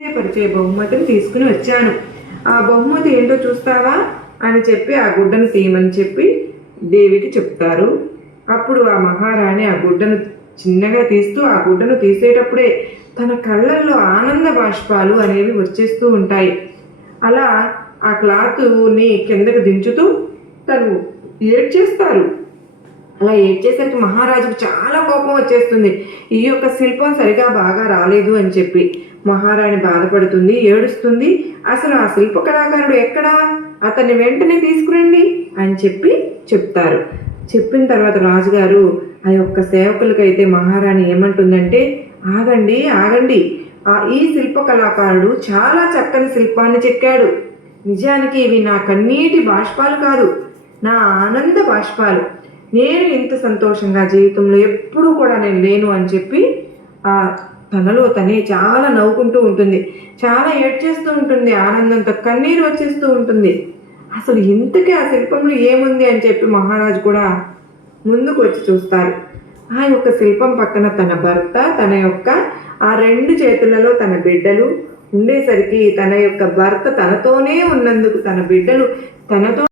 పరిచే బహుమతిని తీసుకుని వచ్చాను. ఆ బహుమతి ఏంటో చూస్తావా? అని చెప్పి ఆ గుడ్డను తీయమని చెప్పి దేవికి చెప్తారు. అప్పుడు ఆ మహారాణి ఆ గుడ్డను చిన్నగా తీస్తూ ఆ గుడ్డను తీసేటప్పుడే తన కళ్ళల్లో ఆనంద బాష్పాలు అనేవి వచ్చేస్తూ ఉంటాయి. అలా ఆ క్లాత్ని కిందకు దించుతూ తను ఏడ్చేస్తారు. అలా ఏడ్చేసరికి మహారాజుకు చాలా కోపం వచ్చేస్తుంది. ఈ యొక్క శిల్పం సరిగా బాగా రాలేదు అని చెప్పి మహారాణి బాధపడుతుంది ఏడుస్తుంది. అసలు ఆ శిల్ప కళాకారుడు ఎక్కడా? అతన్ని వెంటనే తీసుకురండి అని చెప్పి చెప్తారు. చెప్పిన తర్వాత రాజుగారు ఆ యొక్క సేవకులకైతే మహారాణి ఏమంటుందంటే ఆగండి ఆగండి. ఆ ఈ శిల్ప కళాకారుడు చాలా చక్కని శిల్పాన్ని చెక్కాడు. నిజానికి ఇవి నా కన్నీటి బాష్పాలు కాదు. నా ఆనంద బాష్పాలు. నేను ఇంత సంతోషంగా జీవితంలో ఎప్పుడూ కూడా నేను లేను అని చెప్పి ఆ తనలో తనే చాలా నవ్వుకుంటూ ఉంటుంది. చాలా ఏడ్చేస్తూ ఉంటుంది. ఆనందంతో కన్నీరు వచ్చేస్తూ ఉంటుంది. అసలు ఇంతకీ ఆ శిల్పంలో ఏముంది అని చెప్పి మహారాజు కూడా ముందుకు వచ్చి చూస్తారు. ఆ యొక్క శిల్పం పక్కన తన భర్త తన యొక్క ఆ రెండు చేతులలో తన బిడ్డలు ఉండేసరికి తన యొక్క భర్త తనతోనే ఉన్నందుకు తన బిడ్డలు తనతో